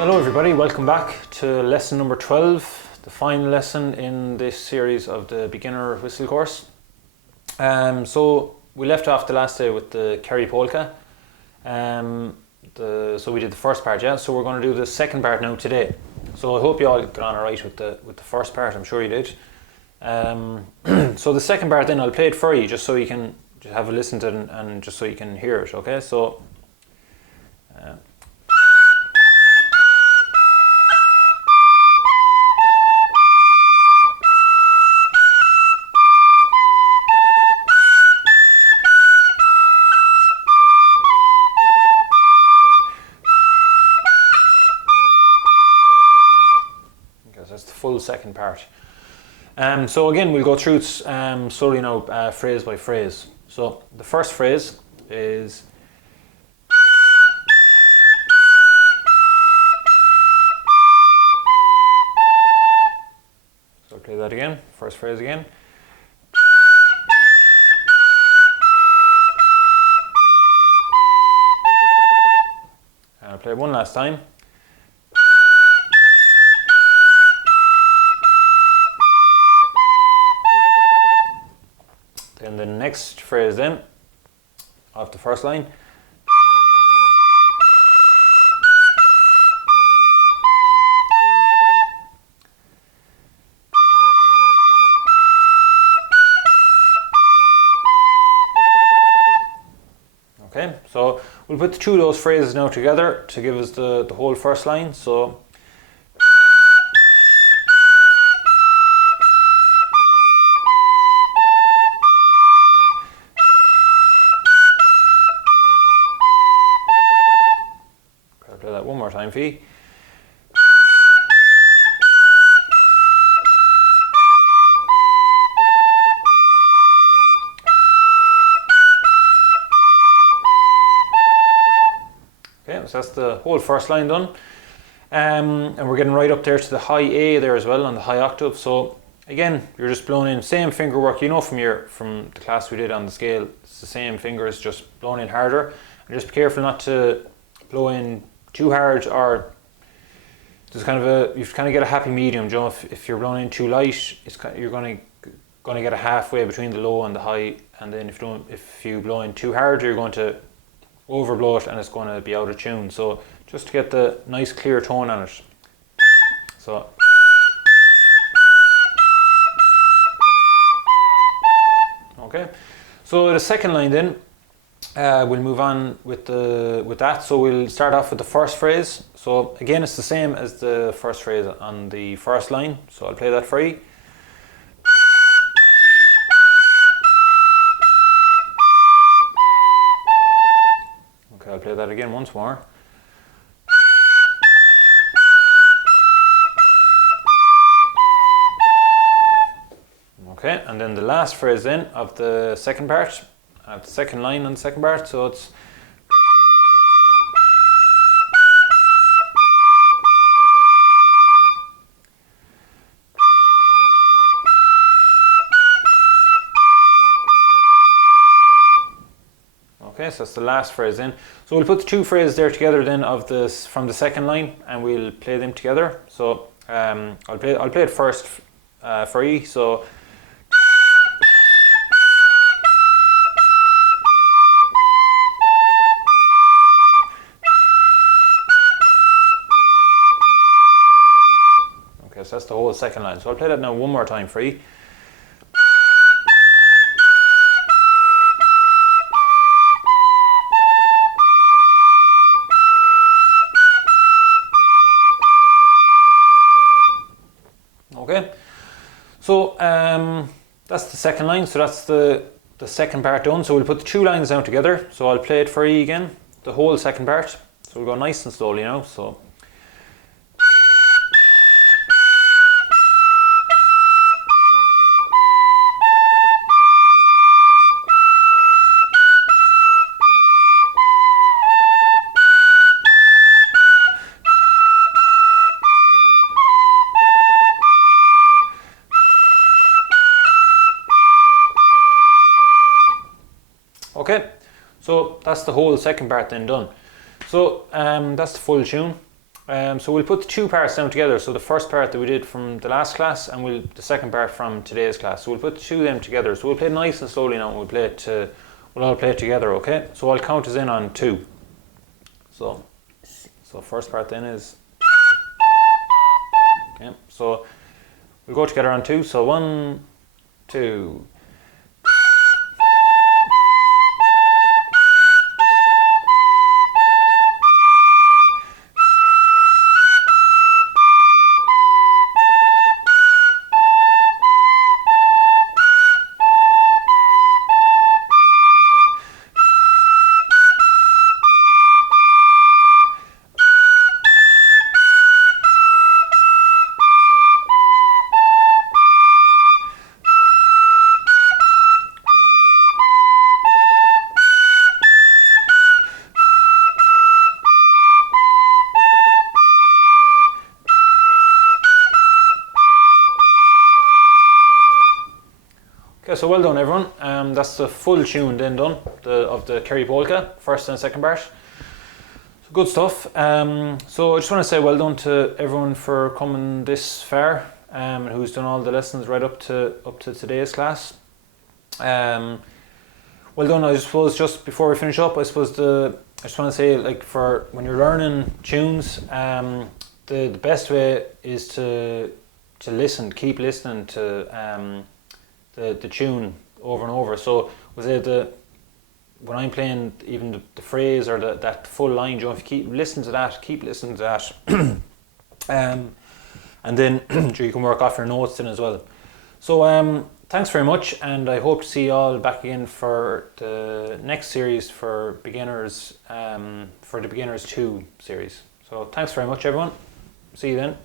Hello everybody, welcome back to lesson number 12, the final lesson in this series of the beginner whistle course. So we left off the last day with the Kerry Polka. So we did the first part, yeah? So we're going to do the second part now today. So I hope you all got on alright with the first part, I'm sure you did. So the second part then, I'll play it for you just so you can just have a listen to it and just so you can hear it, okay? So. That's the full second part. So again, we'll go through it slowly now, phrase by phrase. So the first phrase is so I'll play that again, first phrase again. And I'll play it one last time. Then the next phrase then, of the first line. Okay, so we'll put the two of those phrases now together to give us the whole first line. So play that one more time for you. Okay, so that's the whole first line done. And we're getting right up there to the high A there as well on the high octave. So again, you're just blowing in same finger work, you know, from the class we did on the scale. It's the same fingers, just blowing in harder. And just be careful not to blow in too hard, or there's kind of you kind of get a happy medium, Joe. If you're blowing in too light, you're going to get a halfway between the low and the high, and then if you blow in too hard, you're going to overblow it and it's going to be out of tune. So just to get the nice clear tone on it. So okay, so the second line then. We'll move on with that. So we'll start off with the first phrase. So again, it's the same as the first phrase on the first line. So I'll play that for you. Okay, I'll play that again once more. Okay, and then the last phrase then of the second part. The second line on the second part, so it's okay, so that's the last phrase in. So we'll put the two phrases there together then of this from the second line, and we'll play them together. So I'll play it first for you. So so that's the whole second line. So I'll play that now one more time for you. Okay, so that's the second line. So that's the second part done. So we'll put the two lines down together. So I'll play it for you again, the whole second part. So we'll go nice and slowly now. So. Okay, so that's the whole second part then done. So that's the full tune. So we'll put the two parts down together. So the first part that we did from the last class, and the second part from today's class. So we'll put the two of them together. So we'll play nice and slowly now, and we'll all play it together, okay? So I'll count us in on 2. So first part then is, okay, so we'll go together on 2. So 1, 2. Okay, so well done everyone. That's the full tune then done of the Kerry Polka, first and second part. So good stuff. So I just want to say well done to everyone for coming this far, and who's done all the lessons right up to today's class. Well done. I suppose just before we finish up, I just want to say, like, for when you're learning tunes, the best way is to listen, keep listening to the tune over and over. So was it when I'm playing even the phrase or that full line, if you keep listening to that, and then you can work off your notes then as well. So thanks very much, and I hope to see you all back again for the next series for beginners, for the Beginners 2 series. So thanks very much everyone. See you then.